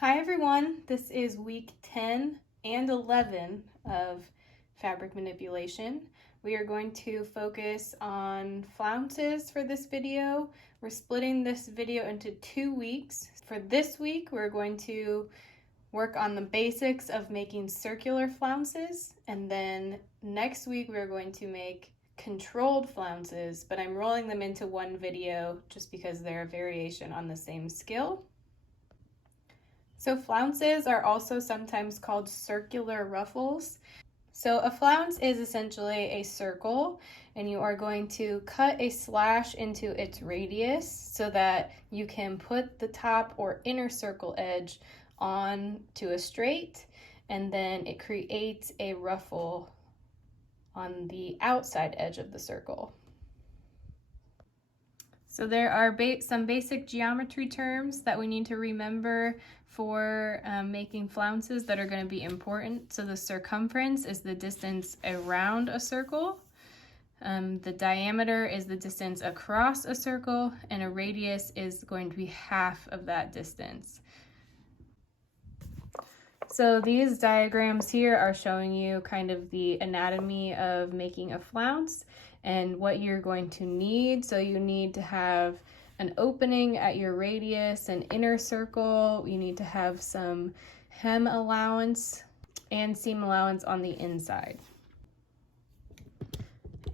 Hi everyone, this is week 10 and 11 of fabric manipulation. We are going to focus on flounces for this video. We're splitting this video into 2 weeks. For this week, we're going to work on the basics of making circular flounces, and then next week we're going to make controlled flounces, but I'm rolling them into one video just because they're a variation on the same skill. So flounces are also sometimes called circular ruffles. So a flounce is essentially a circle, and you are going to cut a slash into its radius so that you can put the top or inner circle edge on to a straight, and then it creates a ruffle on the outside edge of the circle. So there are some basic geometry terms that we need to remember for making flounces that are going to be important. So the circumference is the distance around a circle. The diameter is the distance across a circle, and a radius is going to be half of that distance. So these diagrams here are showing you kind of the anatomy of making a flounce and what you're going to need. So you need to have an opening at your radius, an inner circle. You need to have some hem allowance and seam allowance on the inside.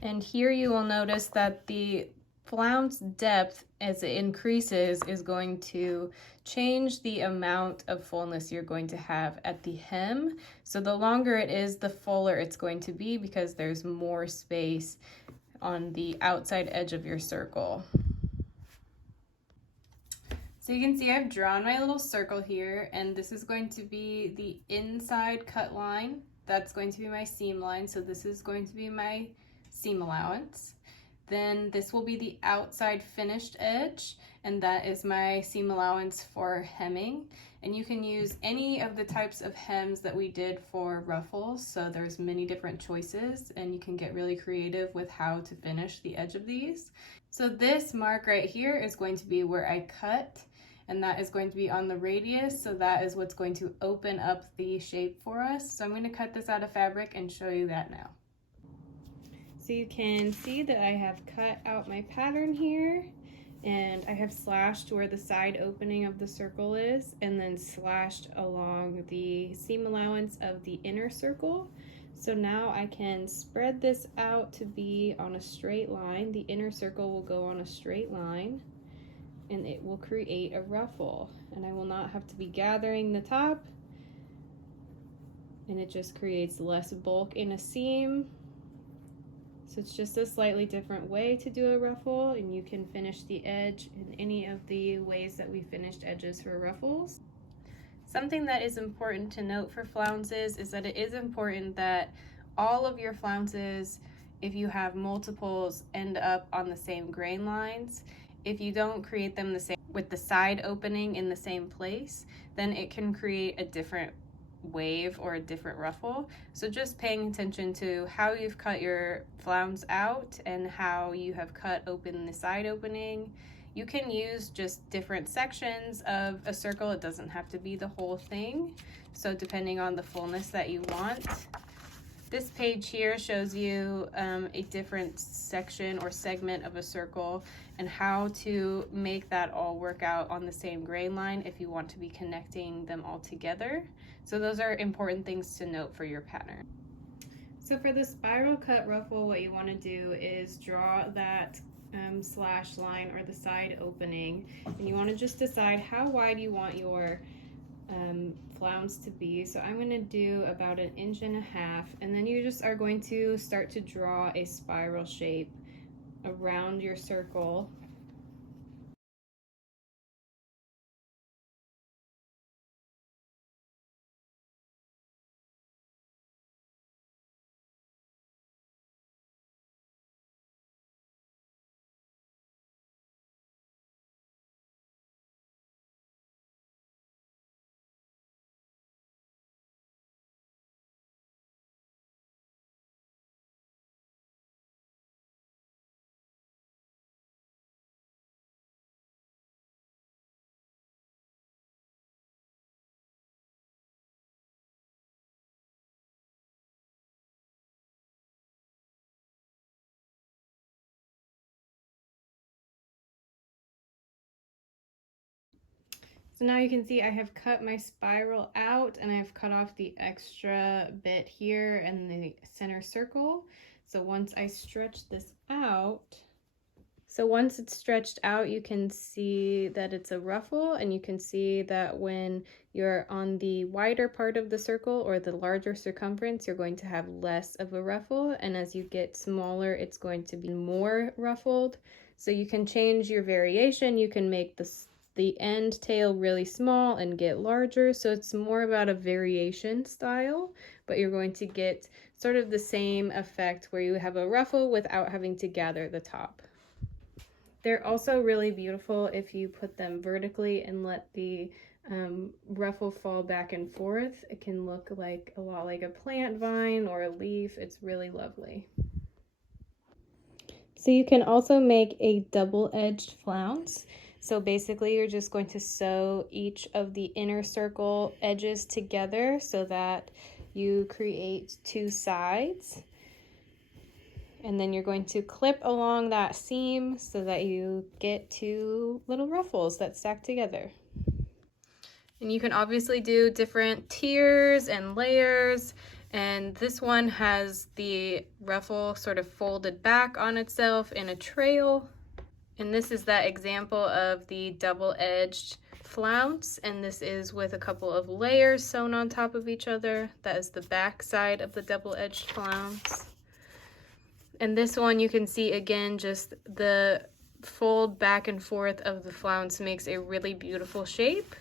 And here you will notice that the flounce depth, as it increases, is going to change the amount of fullness you're going to have at the hem. So the longer it is, the fuller it's going to be because there's more space on the outside edge of your circle. So you can see I've drawn my little circle here, and this is going to be the inside cut line. That's going to be my seam line, so this is going to be my seam allowance. Then this will be the outside finished edge, and that is my seam allowance for hemming. And you can use any of the types of hems that we did for ruffles, so there's many different choices, and you can get really creative with how to finish the edge of these. So this mark right here is going to be where I cut, and that is going to be on the radius, so that is what's going to open up the shape for us. So I'm going to cut this out of fabric and show you that now. So you can see that I have cut out my pattern here, and I have slashed where the side opening of the circle is, and then slashed along the seam allowance of the inner circle. So now I can spread this out to be on a straight line. The inner circle will go on a straight line, and it will create a ruffle. And I will not have to be gathering the top, and it just creates less bulk in a seam. So it's just a slightly different way to do a ruffle, and you can finish the edge in any of the ways that we finished edges for ruffles. Something that is important to note for flounces is that it is important that all of your flounces, if you have multiples, end up on the same grain lines. If you don't create them the same with the side opening in the same place, then it can create a different wave or a different ruffle. So just paying attention to how you've cut your flounce out and how you have cut open the side opening. You can use just different sections of a circle. It doesn't have to be the whole thing. So depending on the fullness that you want. This page here shows you a different section or segment of a circle and how to make that all work out on the same grain line if you want to be connecting them all together. So those are important things to note for your pattern. So for the spiral cut ruffle, what you want to do is draw that slash line or the side opening, and you want to just decide how wide you want your flounce to be. So I'm going to do about 1.5 inches, and then you just are going to start to draw a spiral shape around your circle. So now you can see I have cut my spiral out and I've cut off the extra bit here in the center circle. So once I stretch this out, once it's stretched out, you can see that it's a ruffle, and you can see that when you're on the wider part of the circle or the larger circumference, you're going to have less of a ruffle, and as you get smaller, it's going to be more ruffled. So you can change your variation. You can make the end tail really small and get larger, so it's more about a variation style, but you're going to get sort of the same effect where you have a ruffle without having to gather the top. They're also really beautiful if you put them vertically and let the ruffle fall back and forth. It can look like a lot like a plant vine or a leaf. It's really lovely. So you can also make a double-edged flounce. So basically you're just going to sew each of the inner circle edges together so that you create two sides. And then you're going to clip along that seam so that you get two little ruffles that stack together. And you can obviously do different tiers and layers. And this one has the ruffle sort of folded back on itself in a trail. And this is that example of the double-edged flounce. And this is with a couple of layers sewn on top of each other. That is the back side of the double-edged flounce. And this one you can see again, just the fold back and forth of the flounce makes a really beautiful shape,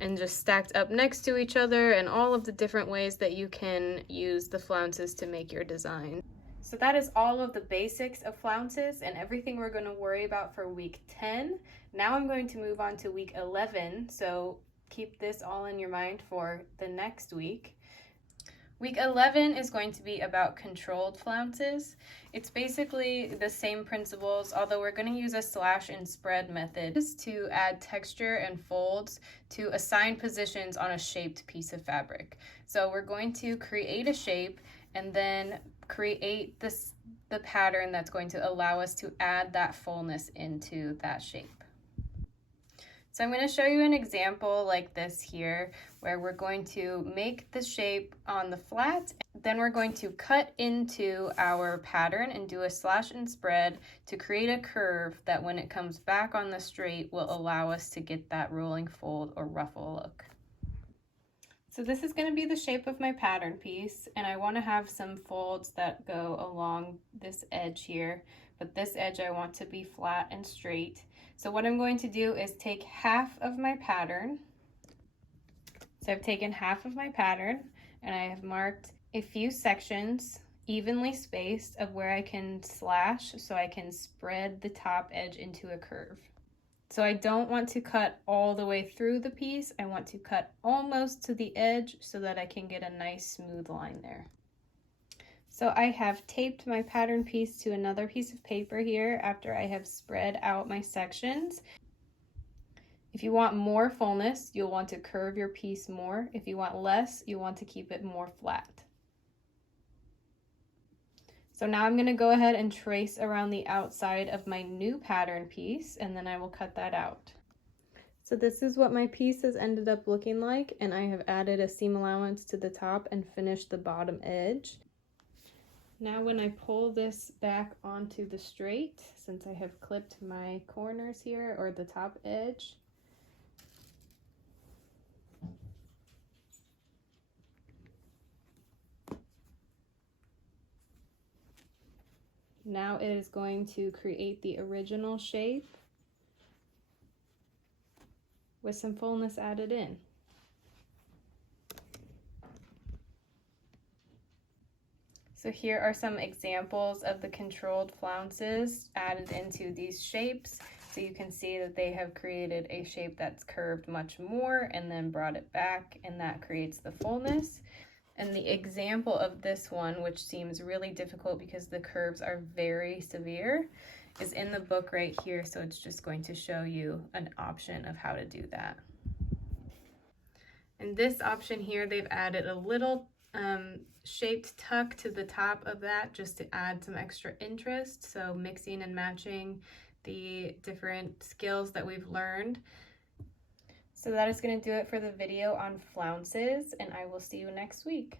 and just stacked up next to each other, and all of the different ways that you can use the flounces to make your design. So that is all of the basics of flounces and everything we're going to worry about for week 10. Now I'm going to move on to week 11, so keep this all in your mind for the next week. Week 11 is going to be about controlled flounces. It's basically the same principles, although we're going to use a slash and spread method to add texture and folds to assign positions on a shaped piece of fabric. So we're going to create a shape and then create the pattern that's going to allow us to add that fullness into that shape. So I'm going to show you an example like this here, where we're going to make the shape on the flat, then we're going to cut into our pattern and do a slash and spread to create a curve that when it comes back on the straight will allow us to get that rolling fold or ruffle look. So this is going to be the shape of my pattern piece, and I want to have some folds that go along this edge here, but this edge I want to be flat and straight. So what I'm going to do is take half of my pattern. So I've taken half of my pattern and I have marked a few sections evenly spaced of where I can slash so I can spread the top edge into a curve. So I don't want to cut all the way through the piece. I want to cut almost to the edge so that I can get a nice smooth line there. So I have taped my pattern piece to another piece of paper here after I have spread out my sections. If you want more fullness, you'll want to curve your piece more. If you want less, you want to keep it more flat. So now I'm going to go ahead and trace around the outside of my new pattern piece, and then I will cut that out. So this is what my piece has ended up looking like, and I have added a seam allowance to the top and finished the bottom edge. Now when I pull this back onto the straight, since I have clipped my corners here or the top edge, now it is going to create the original shape with some fullness added in. So here are some examples of the controlled flounces added into these shapes. So you can see that they have created a shape that's curved much more and then brought it back, and that creates the fullness. And the example of this one, which seems really difficult because the curves are very severe, is in the book right here. So it's just going to show you an option of how to do that. And this option here, they've added a little shaped tuck to the top of that just to add some extra interest. So mixing and matching the different skills that we've learned. So that is going to do it for the video on flounces, and I will see you next week.